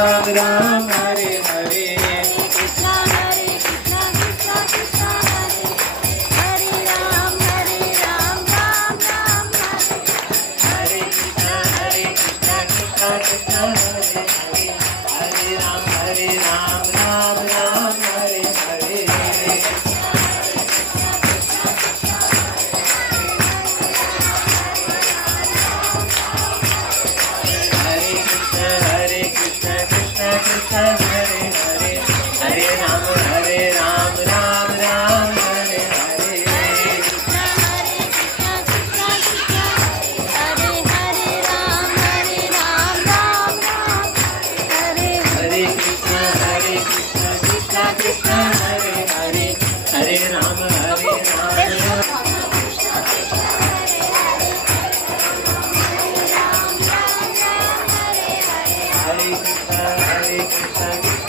Ram Ram Hare Hare Krishna Krishna Krishna Hare Ram Ram Ram Hare Krishna Krishna Krishna Hare Ram Ram Ram Hare Hare Hare Krishna Krishna Krishna Hare Hare Hare Ram Ram Ram Hare Hare Krishna Krishna Krishna Hare Hare Ram Ram Hare Hare Krishna Krishna Krishna Hare Hare Hare Ram Hare Krishna Krishna